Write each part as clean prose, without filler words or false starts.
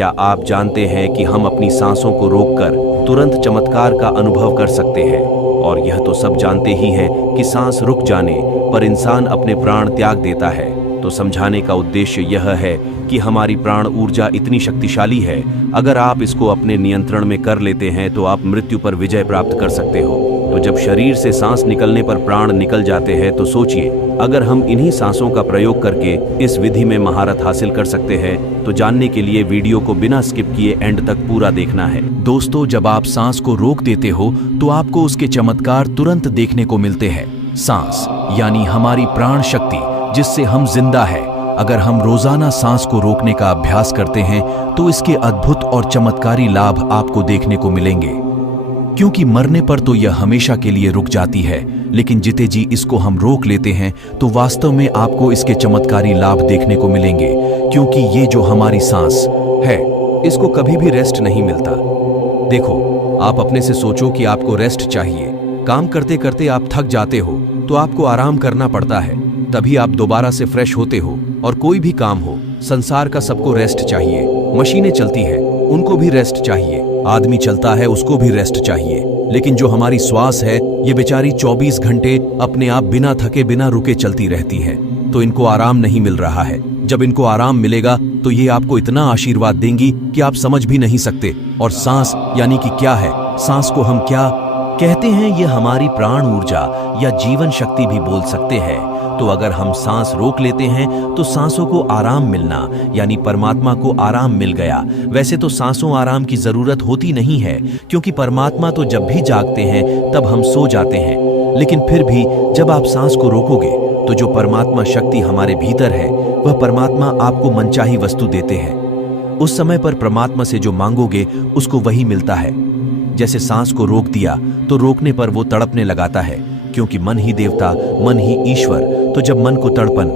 क्या आप जानते हैं कि हम अपनी सांसों को रोककर तुरंत चमत्कार का अनुभव कर सकते हैं? और यह तो सब जानते ही हैं कि सांस रुक जाने पर इंसान अपने प्राण त्याग देता है। तो समझाने का उद्देश्य यह है कि हमारी प्राण ऊर्जा इतनी शक्तिशाली है, अगर आप इसको अपने नियंत्रण में कर लेते हैं तो आप मृत्यु पर विजय प्राप्त कर सकते हो। तो जब शरीर से सांस निकलने पर प्राण निकल जाते हैं तो सोचिए, अगर हम इन्हीं सांसों का प्रयोग करके इस विधि में महारत हासिल कर सकते हैं तो जानने के लिए वीडियो को बिना स्किप किए एंड तक पूरा देखना है। दोस्तों, जब आप सांस को रोक देते हो तो आपको उसके चमत्कार तुरंत देखने को मिलते हैं। सांस यानी हमारी प्राण शक्ति जिससे हम जिंदा है। अगर हम रोजाना सांस को रोकने का अभ्यास करते हैं तो इसके अद्भुत और चमत्कारी लाभ आपको देखने को मिलेंगे। क्योंकि मरने पर तो यह हमेशा के लिए रुक जाती है, लेकिन जीते जी इसको हम रोक लेते हैं तो वास्तव में आपको इसके चमत्कारी लाभ देखने को मिलेंगे। क्योंकि ये जो हमारी सांस है, इसको कभी भी रेस्ट नहीं मिलता। देखो, आप अपने से सोचो कि आपको रेस्ट चाहिए। काम करते करते आप थक जाते हो तो आपको आराम करना पड़ता है, तभी आप दोबारा से फ्रेश होते हो। और कोई भी काम हो, संसार का सबको रेस्ट चाहिए। मशीनें चलती है, उनको भी रेस्ट चाहिए। आदमी चलता है, उसको भी रेस्ट चाहिए। लेकिन जो हमारी श्वास है, ये बेचारी 24 घंटे अपने आप बिना थके बिना रुके चलती रहती है, तो इनको आराम नहीं मिल रहा है। जब इनको आराम मिलेगा तो ये आपको इतना आशीर्वाद देंगी कि आप समझ भी नहीं सकते। और सांस यानी कि क्या है? सांस को हम क्या कहते हैं? ये हमारी प्राण ऊर्जा या जीवन शक्ति भी बोल सकते हैं। तो अगर हम सांस रोक लेते हैं तो सांसों को आराम मिलना यानी परमात्मा को आराम मिल गया। वैसे तो सांसों आराम की जरूरत होती नहीं है, क्योंकि परमात्मा तो जब भी जागते हैं तब हम सो जाते हैं। लेकिन फिर भी जब आप सांस को रोकोगे तो जो परमात्मा शक्ति हमारे भीतर है, वह परमात्मा आपको मनचाही वस्तु देते हैं। उस समय पर परमात्मा से जो मांगोगे उसको वही मिलता है। जैसे सांस को रोक दिया तो रोकने पर वो तड़पने लगाता है, क्योंकि मन ही देवता, मन ही ईश्वर। तो जब मन को तड़पन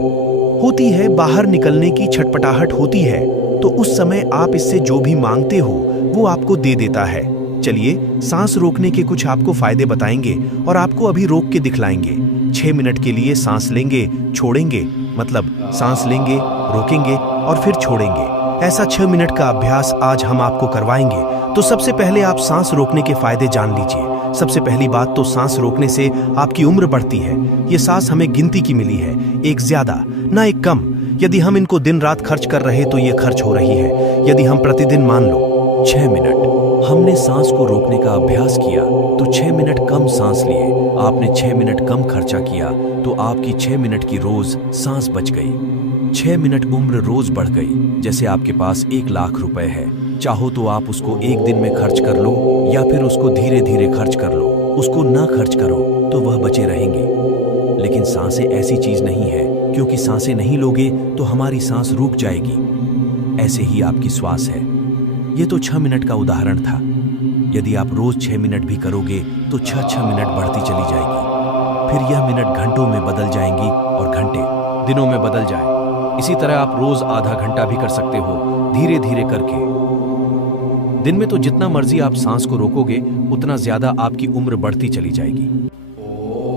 होती है, बाहर निकलने की छटपटाहट होती है, तो उस समय आप इससे जो भी मांगते हो वो आपको दे देता है। चलिए, सांस रोकने के कुछ आपको फायदे बताएंगे और आपको अभी रोक के दिखलाएंगे। 6 मिनट के लिए सांस लेंगे, छोड़ेंगे, मतलब सांस लेंगे, रोकेंगे और फिर छोड़ेंगे। ऐसा 6 मिनट का अभ्यास आज हम आपको करवाएंगे। तो सबसे पहले आप सांस रोकने के फायदे जान लीजिए। सबसे पहली बात तो सांस रोकने से आपकी उम्र बढ़ती है। ये सांस हमें गिनती की मिली है, एक ज्यादा ना एक कम। यदि हम इनको दिन रात खर्च कर रहे तो ये खर्च हो रही है। यदि हम प्रतिदिन मान लो 6 मिनट हमने सांस को रोकने का अभ्यास किया तो 6 मिनट कम सांस लिए, आपने 6 मिनट कम खर्चा किया तो आपकी 6 मिनट की रोज सांस बच गई। 6 मिनट उम्र रोज बढ़ गई। जैसे आपके पास 1 लाख रुपए है, चाहो तो आप उसको एक दिन में खर्च कर लो या फिर उसको धीरे धीरे खर्च कर लो। उसको ना खर्च करो तो वह बचे रहेंगे। लेकिन सांसें ऐसी चीज नहीं है, क्योंकि सांसें नहीं लोगे तो हमारी सांस रुक जाएगी। ऐसे ही आपकी श्वास है। ये तो 6 मिनट का उदाहरण था। यदि आप रोज 6 मिनट भी करोगे तो 6 मिनट बढ़ती चली जाएगी। फिर यह मिनट घंटों में बदल जाएंगी और घंटे दिनों में बदल जाए। इसी तरह आप रोज आधा घंटा भी कर सकते हो, धीरे धीरे करके। दिन में तो जितना मर्जी आप सांस को रोकोगे उतना ज्यादा आपकी उम्र बढ़ती चली जाएगी।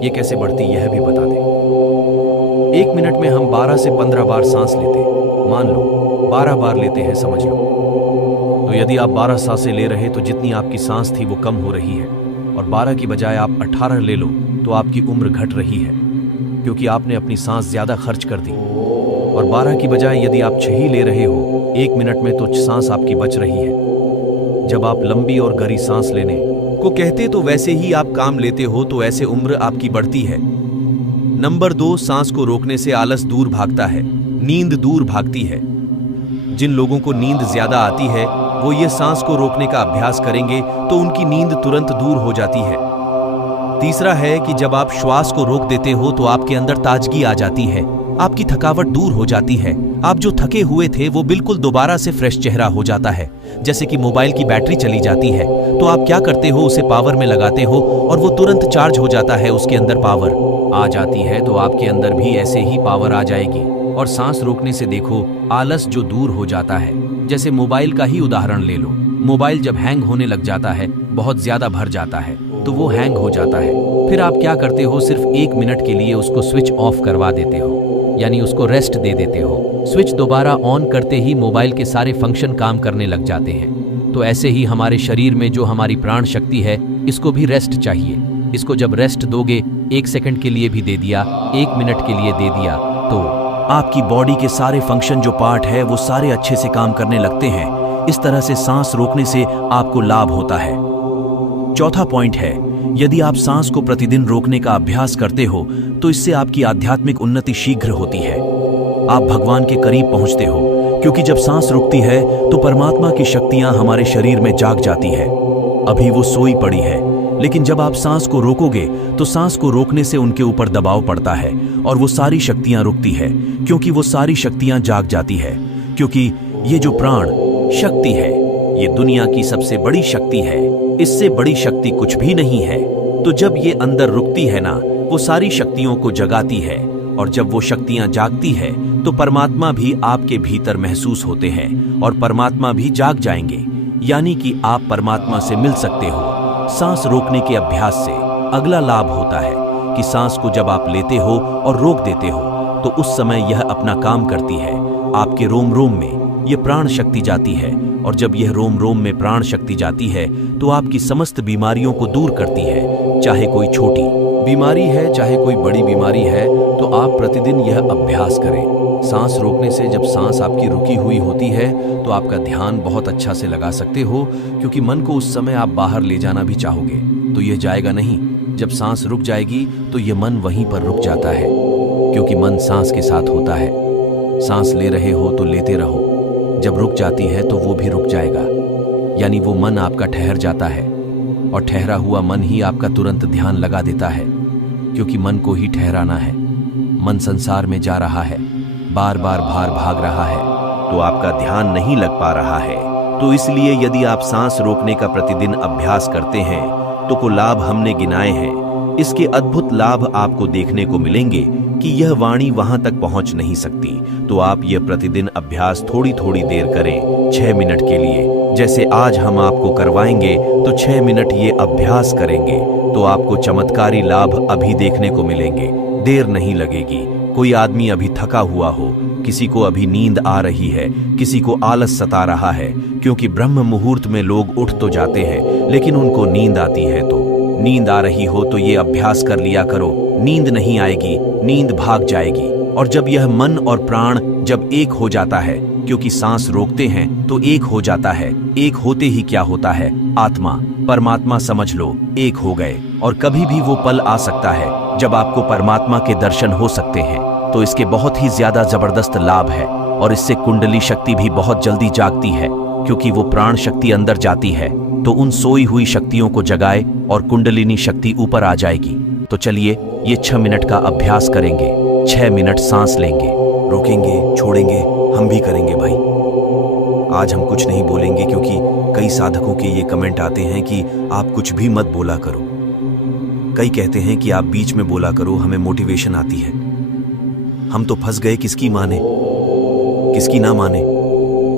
ये कैसे बढ़ती, यह भी बता दें। 1 मिनट में हम 12 से 15 बार सांस लेते, मान लो 12 बार लेते हैं, समझ लो। तो यदि आप 12 सांसें ले रहे तो जितनी आपकी सांस थी वो कम हो रही है, और 12 की बजाय आप 18 ले लो तो आपकी उम्र घट रही है, क्योंकि आपने अपनी सांस ज्यादा खर्च कर दी। और 12 की बजाय यदि आप 6 ही ले रहे हो 1 मिनट में तो सांस आपकी बच रही है। जब आप लंबी और गहरी सांस लेने को कहते तो वैसे ही आप काम लेते हो, तो ऐसे उम्र आपकी बढ़ती है। नंबर 2, सांस को रोकने से आलस दूर भागता है, नींद दूर भागती है। जिन लोगों को नींद ज्यादा आती है वो ये सांस को रोकने का अभ्यास करेंगे तो उनकी नींद तुरंत दूर हो जाती है। तीसरा है कि जब आप श्वास को रोक देते हो तो आपके अंदर ताजगी आ जाती है, आपकी थकावट दूर हो जाती है। आप जो थके हुए थे वो बिल्कुल दोबारा से फ्रेश चेहरा हो जाता है। जैसे कि मोबाइल की बैटरी चली जाती है तो आप क्या करते हो, उसे पावर में लगाते हो और वो तुरंत चार्ज हो जाता है, उसके अंदर पावर आ जाती है। तो आपके अंदर भी ऐसे ही पावर आ जाएगी। और सांस रोकने से देखो आलस जो दूर हो जाता है। जैसे मोबाइल का ही उदाहरण ले लो, मोबाइल जब हैंग होने लग जाता है, बहुत ज्यादा भर जाता है तो वो हैंग हो जाता है। फिर आप क्या करते हो, सिर्फ 1 मिनट के लिए उसको स्विच ऑफ करवा देते हो। यानी उसको रेस्ट दे देते हो। स्विच दोबारा ऑन करते ही मोबाइल के सारे फंक्शन काम करने लग जाते हैं। तो ऐसे ही हमारे शरीर में जो हमारी प्राण शक्ति है, इसको भी रेस्ट चाहिए। इसको जब रेस्ट दोगे, 1 सेकंड के लिए भी दे दिया, 1 मिनट के लिए दे दिया, तो आपकी बॉडी के सारे फंक्शन जो पार्ट है वो सारे अच्छे से काम करने लगते हैं। इस तरह से सांस रोकने से आपको लाभ होता है। चौथा पॉइंट है, यदि आप सांस को प्रतिदिन रोकने का अभ्यास करते हो तो इससे आपकी आध्यात्मिक उन्नति शीघ्र होती है। आप भगवान के करीब पहुंचते हो, क्योंकि जब सांस रुकती है तो परमात्मा की शक्तियां हमारे शरीर में जाग जाती है। अभी वो सोई पड़ी है, लेकिन जब आप सांस को रोकोगे तो सांस को रोकने से उनके ऊपर दबाव पड़ता है और वो सारी शक्तियां रुकती है, क्योंकि वो सारी शक्तियां जाग जाती है। क्योंकि ये जो प्राण शक्ति है, ये दुनिया की सबसे बड़ी शक्ति है। इससे बड़ी शक्ति कुछ भी नहीं है। तो जब ये अंदर रुकती है ना, वो सारी शक्तियों को जगाती है, और जब वो शक्तियां जागती है तो परमात्मा भी आपके भीतर महसूस होते हैं और परमात्मा भी जाग जाएंगे। यानी कि आप परमात्मा से मिल सकते हो सांस रोकने के अभ्यास से। अगला लाभ होता है कि सांस को जब आप लेते हो और रोक देते हो तो उस समय यह अपना काम करती है। आपके रोम रोम में ये प्राण शक्ति जाती है, और जब यह रोम रोम में प्राण शक्ति जाती है तो आपकी समस्त बीमारियों को दूर करती है। चाहे कोई छोटी बीमारी है, चाहे कोई बड़ी बीमारी है, तो आप प्रतिदिन यह अभ्यास करें। सांस रोकने से जब सांस आपकी रुकी हुई होती है तो आपका ध्यान बहुत अच्छा से लगा सकते हो, क्योंकि मन को उस समय आप बाहर ले जाना भी चाहोगे तो यह जाएगा नहीं। जब सांस रुक जाएगी तो यह मन वहीं पर रुक जाता है, क्योंकि मन सांस के साथ होता है। सांस ले रहे हो तो लेते रहो, जब रुक जाती है तो वो भी रुक जाएगा। यानी वो मन आपका ठहर जाता है, और ठहरा हुआ मन ही आपका तुरंत ध्यान लगा देता है, क्योंकि मन को ही ठहराना है। मन संसार में जा रहा है, बार बार बाहर भाग रहा है, तो आपका ध्यान नहीं लग पा रहा है। तो इसलिए यदि आप सांस रोकने का प्रतिदिन अभ्यास करते हैं तो को लाभ हमने गिनाए हैं। इसके अद्भुत लाभ आपको देखने को मिलेंगे कि यह वाणी वहां तक पहुंच नहीं सकती। तो आप यह प्रतिदिन अभ्यास थोड़ी थोड़ी देर करें, 6 मिनट के लिए। जैसे आज हम आपको करवाएंगे तो 6 मिनट ये अभ्यास करेंगे तो आपको चमत्कारी लाभ अभी देखने को मिलेंगे। देर नहीं लगेगी। कोई आदमी अभी थका हुआ हो, किसी को अभी नींद आ रही है, किसी को आलस सता रहा है, क्योंकि ब्रह्म मुहूर्त में लोग उठ तो जाते हैं लेकिन उनको नींद आती है। तो नींद आ रही हो तो ये अभ्यास कर लिया करो। नींद नहीं आएगी, नींद भाग जाएगी। और जब यह मन और प्राण जब एक हो जाता है, क्योंकि सांस रोकते हैं तो एक हो जाता है। एक होते ही क्या होता है, आत्मा परमात्मा समझ लो एक हो गए। और कभी भी वो पल आ सकता है जब आपको परमात्मा के दर्शन हो सकते हैं। तो इसके बहुत ही ज्यादा जबरदस्त लाभ है, और इससे कुंडली शक्ति भी बहुत जल्दी जागती है, क्योंकि वो प्राण शक्ति अंदर जाती है तो उन सोई हुई शक्तियों को जगाए और कुंडलिनी शक्ति ऊपर आ जाएगी। तो चलिए ये 6 मिनट का अभ्यास करेंगे। 6 मिनट सांस लेंगे, रोकेंगे, छोड़ेंगे, हम भी करेंगे भाई। आज हम कुछ नहीं बोलेंगे, क्योंकि कई साधकों के ये कमेंट आते हैं कि आप कुछ भी मत बोला करो। कई कहते हैं कि आप बीच में बोला करो, हमें मोटिवेशन आती है। हम तो फंस गए, किसकी माने किसकी ना माने।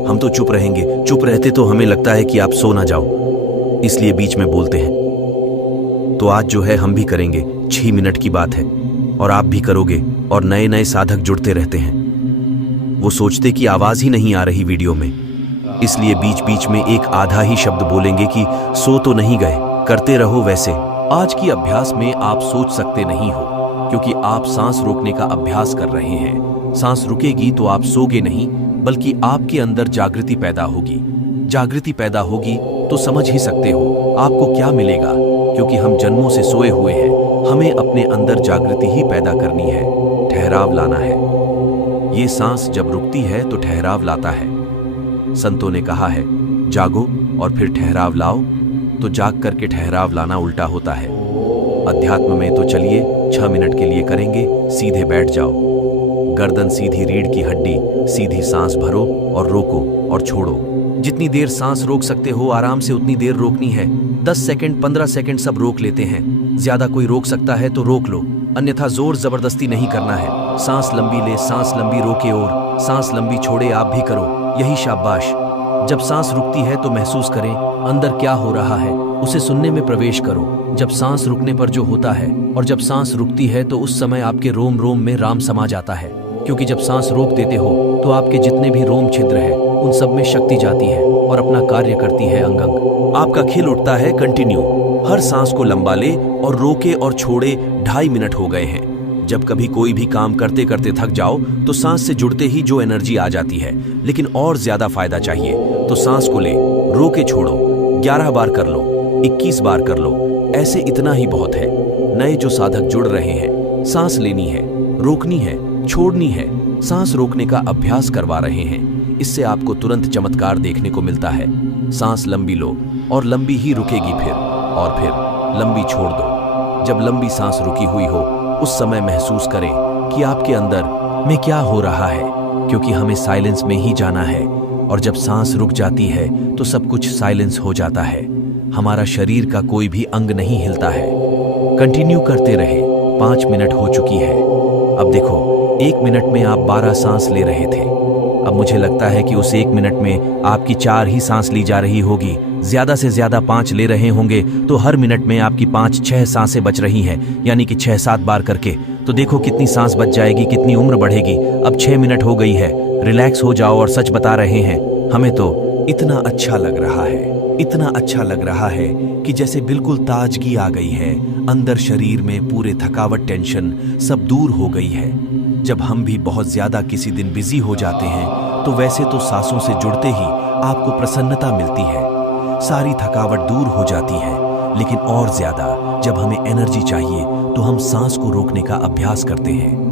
हम तो चुप रहेंगे। चुप रहते तो हमें लगता है कि आप सो ना जाओ, इसलिए बीच में बोलते हैं। तो आज जो है हम भी करेंगे। 6 मिनट की बात है और आप भी करोगे, और नए नए साधक जुड़ते रहते हैं। वो सोचते कि आवाज ही नहीं आ रही वीडियो में, इसलिए बीच बीच में एक आधा ही शब्द बोलेंगे कि सो तो नहीं गए। करते रहो वैसे। आज की अभ्यास में आप सोच सकते नहीं हो, क्योंकि आप सांस रोकने का अभ्यास कर रहे हैं। सांस रुकेगी तो आप सोगे नहीं, बल्कि आपके अंदर जागृति पैदा होगी। जागृति पैदा होगी तो समझ ही सकते हो आपको क्या मिलेगा, क्योंकि हम जन्मों से सोए हुए हैं। हमें अपने अंदर जागृति ही पैदा करनी है, ठहराव लाना है। ये सांस जब रुकती है तो ठहराव लाता है। संतों ने कहा है, जागो और फिर ठहराव लाओ। तो जाग करके ठहराव लाना उल्टा होता है। अध्यात्म में तो चलिए 6 मिनट के लिए करेंगे। सीधे बैठ जाओ, गर्दन सीधी, रीढ़ की हड्डी सीधी। सांस भरो और रोको और छोड़ो। जितनी देर सांस रोक सकते हो आराम से उतनी देर रोकनी है। 10 सेकंड 15 सेकंड सब रोक लेते हैं। ज्यादा कोई रोक सकता है तो रोक लो, अन्यथा जोर जबरदस्ती नहीं करना है। सांस लंबी ले, सांस लंबी रोके और सांस लंबी छोड़े। आप भी करो, यही शाबाश। जब सांस रुकती है तो महसूस करें अंदर क्या हो रहा है, उसे सुनने में प्रवेश करो। जब सांस रुकने पर जो होता है, और जब सांस रुकती है तो उस समय आपके रोम रोम में राम समा जाता है। क्योंकि जब सांस रोक देते हो तो आपके जितने भी रोम छिद्र है उन सब में शक्ति जाती है और अपना कार्य करती है अंग अंग। आपका खिल उठता है कंटिन्यू। हर सांस को लंबा ले और रोके और छोड़े 2.5 मिनट हो गए हैं। जब कभी कोई भी काम करते करते थक जाओ तो सांस से जुड़ते ही जो एनर्जी आ जाती है, लेकिन और ज्यादा फायदा चाहिए तो सांस को ले, रोके छोड़ो, 11 बार कर लो, 21 बार कर लो, ऐसे इतना ही बहुत है। नए जो साधक जुड़ रहे हैं, सांस लेनी है, रोकनी है, छोड़नी है, सांस रोकने का अभ्यास करवा रहे हैं, इससे आपको तुरंत चमत्कार देखने को मिलता है। सांस लंबी लो और लंबी ही रुकेगी फिर, और फिर लंबी छोड़ दो। जब लंबी सांस रुकी हुई हो उस समय महसूस करें कि आपके अंदर में क्या हो रहा है, क्योंकि हमें साइलेंस में ही जाना है। और जब सांस रुक जाती है तो सब कुछ साइलेंस हो जाता है। हमारा शरीर का कोई भी अंग नहीं हिलता है। कंटिन्यू करते रहे। 5 मिनट हो चुकी है। अब देखो, 1 मिनट में आप 12 सांस ले रहे थे। अब मुझे लगता है कि उस 1 मिनट में आपकी 4 ही सांस ली जा रही होगी। ज्यादा से ज्यादा 5 ले रहे होंगे तो हर मिनट में आपकी 5-6 सांसें बच रही हैं, यानी कि 6-7 बार करके। तो देखो कितनी सांस बच जाएगी, कितनी उम्र बढ़ेगी। अब 6 मिनट हो गई है। रिलैक्स हो जाओ। और सच बता रहे हैं, हमें तो इतना अच्छा लग रहा है, इतना अच्छा लग रहा है कि जैसे बिल्कुल ताजगी आ गई है। अंदर शरीर में पूरे थकावट, टेंशन सब दूर हो गई है। जब हम भी बहुत ज्यादा किसी दिन बिजी हो जाते हैं तो वैसे तो सांसों से जुड़ते ही आपको प्रसन्नता मिलती है, सारी थकावट दूर हो जाती है। लेकिन और ज्यादा जब हमें एनर्जी चाहिए तो हम सांस को रोकने का अभ्यास करते हैं।